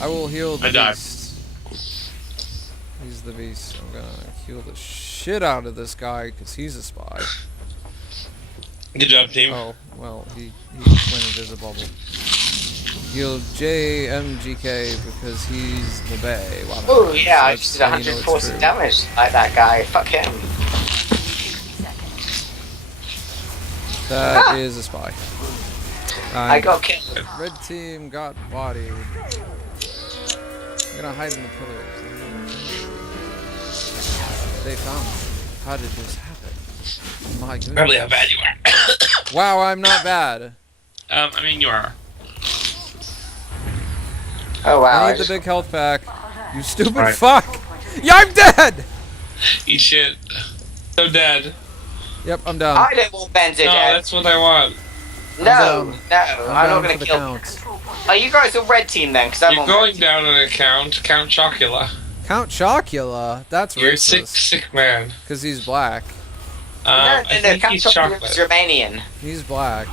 I will heal the I died. beast. He's the beast. I'm gonna heal the shit out of this guy because he's a spy. Good job, team. Oh, well, he went invisible. Heal jmgk because he's the Bay. Wow, Oh yeah, I so just did that's how you know it's 140 true. damage like that guy. Fuck him. That is a spy. I got killed. Red team got bodied. I'm gonna hide in the pillars. They found me. How did this happen? My goodness. Probably how bad you are. Wow, I'm not bad. I mean, you are. Oh wow. I need the big health pack. You stupid fuck! Yeah, I'm dead! Eat shit. So dead. Yep, I'm down. I don't want Benzo No, dead. that's what I want. No, I'm not gonna kill. Count. Are you guys a red team then? Because I'm You're on going red team. down an account, Count Chocula. Count Chocula? That's You're a racist. sick man. Because he's black. I No, think Count he's Chocula is chocolate. Romanian. He's black.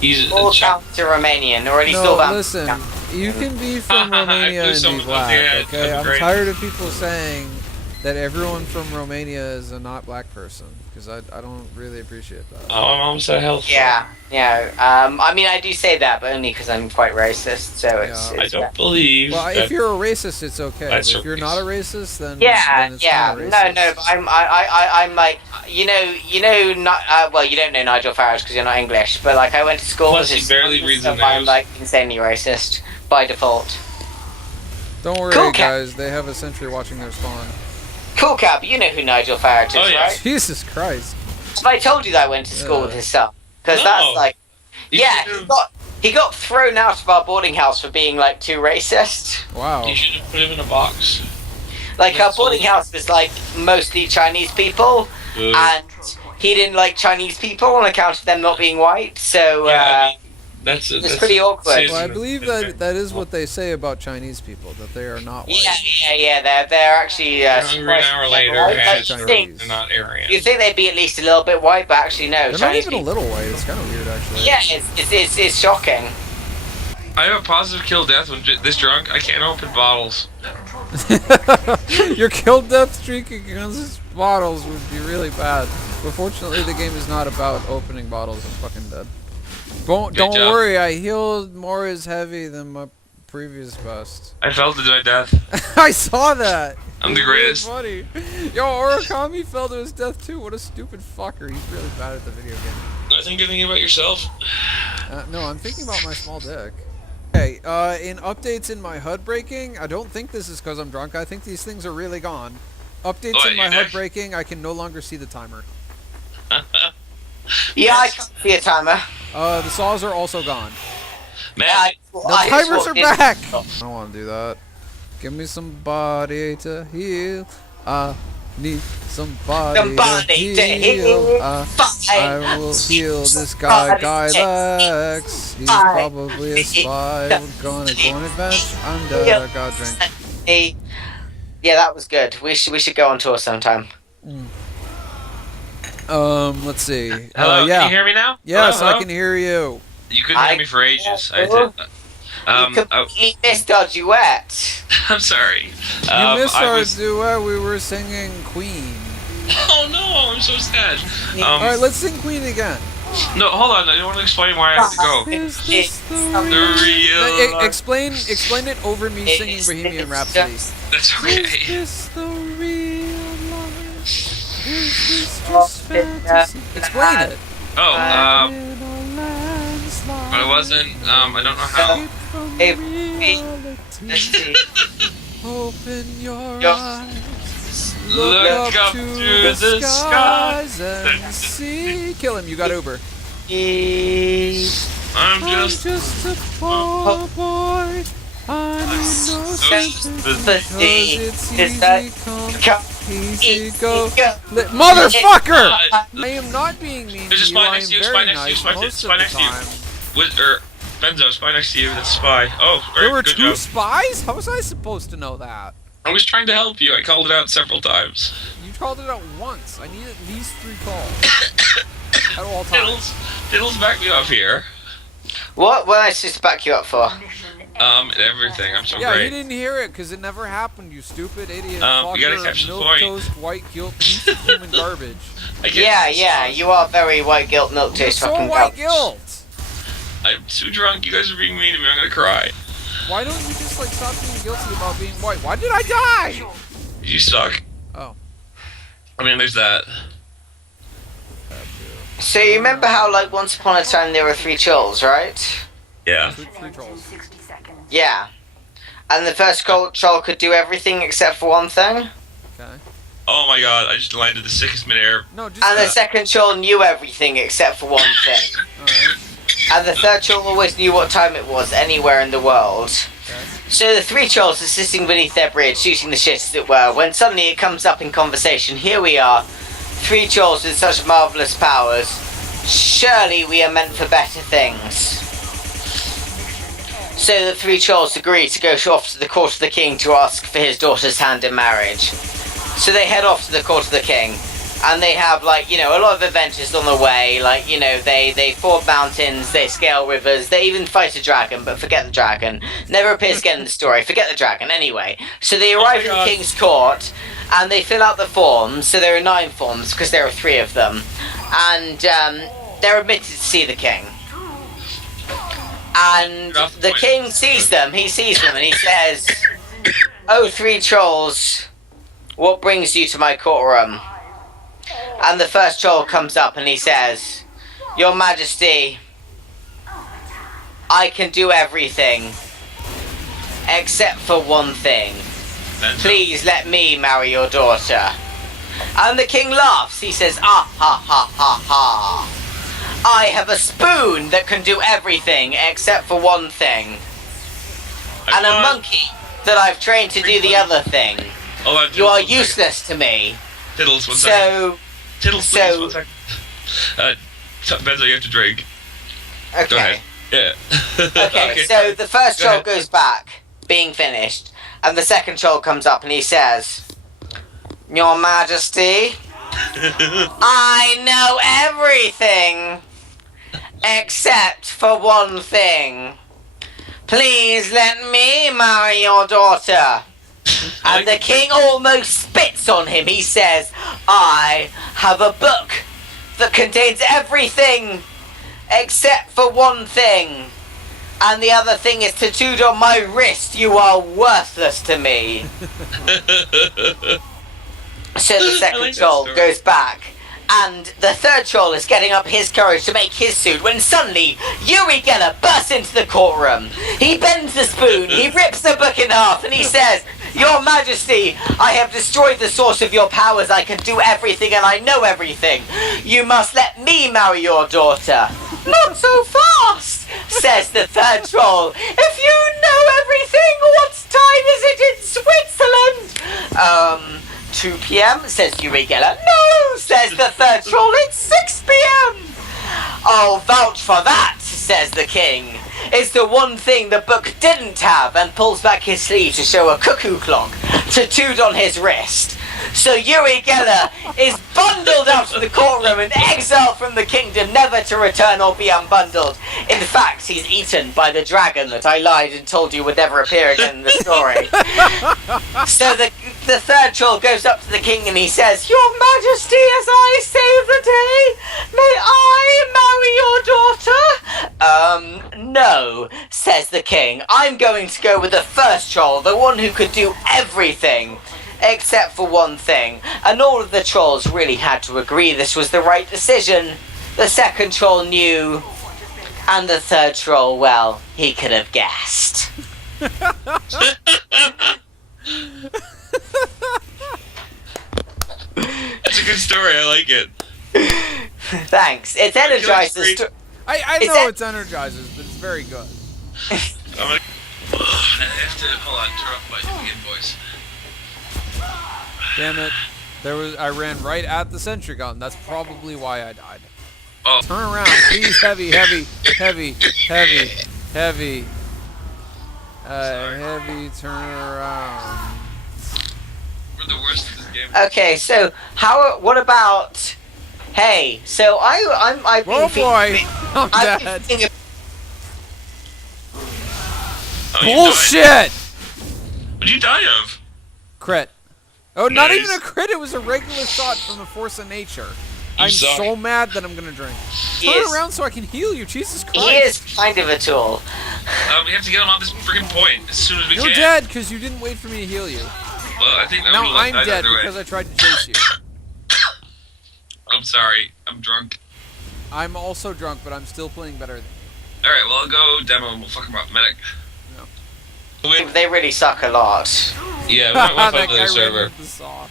He's All a chocolate. counts are Romanian, or at least all No, that. listen. You can be from I Romania blew and some be of black, the, okay? I'm great. tired of people saying that everyone from Romania is a not black person. Because I don't really appreciate that. Oh, my mom's so healthy. Yeah. I mean, I do say that, but only because I'm quite racist. So it's. Yeah. I don't believe. Well, that if you're a racist, it's okay. But That's if you're not a racist, then Yeah, then it's yeah, not racist. no, but I'm like, not, well, you don't know Nigel Farage because you're not English, but like, I went to school Plus, with he his barely son, reads so the I'm news. like insanely racist by default. Don't worry, Cool cat. guys. They have a sentry watching their spawn. Cool Cap, you know who Nigel Farage is, Oh, yeah. right? Jesus Christ. Have I told you that I went to school with his son? Because No. that's like, You yeah, should've- he got thrown out of our boarding house for being like too racist. Wow. You should have put him in a box. Like our That's boarding all. house was like mostly Chinese people, Ugh. and he didn't like Chinese people on account of them not being white. So Yeah, I mean, that's it's pretty awkward. Well, I believe that is what they say about Chinese people, that they are not white. yeah, they're actually. Hungry an hour later, like, and Chinese. they're not Aryan. you think they'd be at least a little bit white, but actually no. They're not Chinese even a people. little white. It's kind of weird, actually. Yeah, it's shocking. I have a positive kill death when this drunk. I can't open bottles. Your kill death streak against bottles would be really bad. But fortunately, the game is not about opening bottles. I'm fucking dead. Don't job. worry, I healed more as heavy than my previous best. I fell to my death. I saw that! I'm the It was really greatest. funny. Yo, Origami fell to his death too. What a stupid fucker. He's really bad at the video game. I think you're thinking about yourself. No, I'm thinking about my small dick. Okay, in updates in my HUD breaking, I don't think this is because I'm drunk. I think these things are really gone. Updates What, in my your HUD dick? breaking, I can no longer see the timer. Yeah, I can't see a timer. The saws are also gone. Man, The timers are back! I don't want to do that. Give me somebody to heal. I need somebody to heal. I will heal this guy Lex. He's probably a spy. We're gonna go on adventure. I'm dead. I got drink. Hey. Yeah, that was good. We should go on tour sometime. Let's see. hello, Yeah. can you hear me now? Yes, Hello? I can hear you. You couldn't hear me for ages. I did. You Oh, completely missed our duet. I'm sorry. You missed I our was- duet. We were singing Queen. Oh no, I'm so sad. Alright, let's sing Queen again. No, hold on. I don't want to explain why I have to go. Is this the The real. Explain it over me singing Bohemian Rhapsody. That's Is okay. this the real life? Is this just fantasy? Explain it. Oh, In a landslide, but it wasn't. I don't know how. escape from Hey, reality. Let's see. Open your Yo. eyes. Look up to the sky. skies and see. Kill him. You got Uber. I'm I'm just. just a poor boy. I need no sympathy because it's easy come, easy go. Motherfucker! I am not being mean There's a to you. spy I am next to you, very spy next to you, nice spy most of next the to you. time. Benzo, spy next to you. That's spy. Oh, There right, were good 2 job. spies? How was I supposed to know that? I was trying to help you. I called it out several times. You called it out once. I need at least 3 calls. At all times. Diddles back me up here. What? What am I supposed to back you up for? And everything. I'm so Yeah, great. you didn't hear it because it never happened, you stupid idiot. You gotta Fucker, catch the milk point. toast, white guilt, piece of human garbage. Yeah, you are very white guilt milk You're toast so fucking white garbage. guilt. I'm too drunk. You guys are being mean to me. I'm gonna cry. Why don't you just like stop being guilty about being white? Why did I die? You suck. Oh. I mean, there's that. So you remember how like once upon a time there were 3 trolls, right? Yeah. Three trolls. Yeah. And the first troll could do everything except for one thing. Okay. Oh my god, I just landed the sickest midair. No, just. And the second troll knew everything except for one thing. Alright. And the third troll always knew what time it was anywhere in the world. Okay. So the 3 trolls are sitting beneath their bridge, shooting the shit as it were, when suddenly it comes up in conversation. Here we are, 3 trolls with such marvellous powers. Surely we are meant for better things. So the 3 trolls agree to go off to the court of the king to ask for his daughter's hand in marriage. So they head off to the court of the king. And they have, like, you know, a lot of adventures on the way. Like, you know, they ford mountains, they scale rivers, they even fight a dragon, but forget the dragon. Never appears again in the story, forget the dragon, anyway. So they arrive at the king's court, and they fill out the forms. So there are 9 forms, because there are 3 of them. And they're admitted to see the king. And the king sees them, and he says, "Oh, 3 trolls, what brings you to my courtroom?" And the first troll comes up and he says, "Your Majesty, I can do everything except for one thing. Please let me marry your daughter." And the king laughs. He says, "Ah ha ha ha ha. I have a spoon that can do everything except for one thing. And a monkey that I've trained to do the other thing. You are useless to me." Tiddles, one second. Tiddles, please, so- 1 second. Benzo, you have to drink. Go Okay. ahead. Yeah. Okay, so the first Go troll ahead. goes back, being finished, and the second troll comes up and he says, "Your Majesty, I know everything except for one thing. Please let me marry your daughter." And the king almost spits on him. He says, "I have a book that contains everything except for one thing. And the other thing is tattooed on my wrist. You are worthless to me." So the second troll goes back. And the third troll is getting up his courage to make his suit when suddenly Uri Geller bursts into the courtroom. He bends the spoon, he rips the book in half, and he says, "Your Majesty, I have destroyed the source of your powers. I can do everything and I know everything. You must let me marry your daughter." "Not so fast," says the third troll. "If you know everything, what time is it in Switzerland?" 2 p.m, says Uri Geller. "No," says the third troll, "it's 6 p.m. "I'll vouch for that," says the king. "It's the one thing the book didn't have," and pulls back his sleeve to show a cuckoo clock tattooed on his wrist. So Uri Geller is bundled out of the courtroom and exiled from the kingdom, never to return or be unbundled. In fact, he's eaten by the dragon that I lied and told you would never appear again in the story. So the third troll goes up to the king and he says, "Your Majesty, as I save the day, may I marry your daughter?" No," says the king. "I'm going to go with the first troll, the one who could do everything except for one thing." And all of the trolls really had to agree this was the right decision. The second troll knew, and the third troll, well, he could have guessed. That's a good story. I like it. Thanks. It's energized the story. I know it's energizes, but it's very good. I have to hold on. Turn off my doing it voice. Damn it. I ran right at the sentry gun. That's probably why I died. Oh. Turn around, please. Heavy, heavy, heavy, heavy, heavy. Heavy, turn around. We're the worst at this game. Okay, so what about? Hey, so I've been Oh boy, I'm I've been dead. thinking Oh, you died. Bullshit! What'd you die of? Crit. Oh, not Nice. even a crit. It was a regular shot from the force of nature. You I'm suck. so mad that I'm gonna drink. He Turn is- around so I can heal you. Jesus Christ. He is kind of a tool. We have to get him on this freaking point as soon as we You're can. dead because you didn't wait for me to heal you. Well, I think that Now would've I'm died dead either way. because I tried to chase you. I'm sorry. I'm drunk. I'm also drunk, but I'm still playing better. Alright, well, I'll go demo and we'll fuck him up. Medic. No. Wait, They really suck a lot. yeah, we might want to That find guy another ran server. into the saw.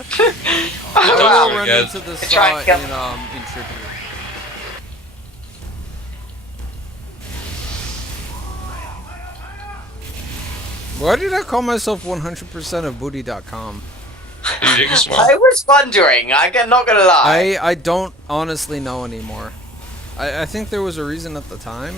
Oh, I wow. will run guys. into the Try saw and kill- in tribute. Why did I call myself 100% of booty.com? You take a smoke. I was wondering, I'm not gonna lie. I don't honestly know anymore. I think there was a reason at the time.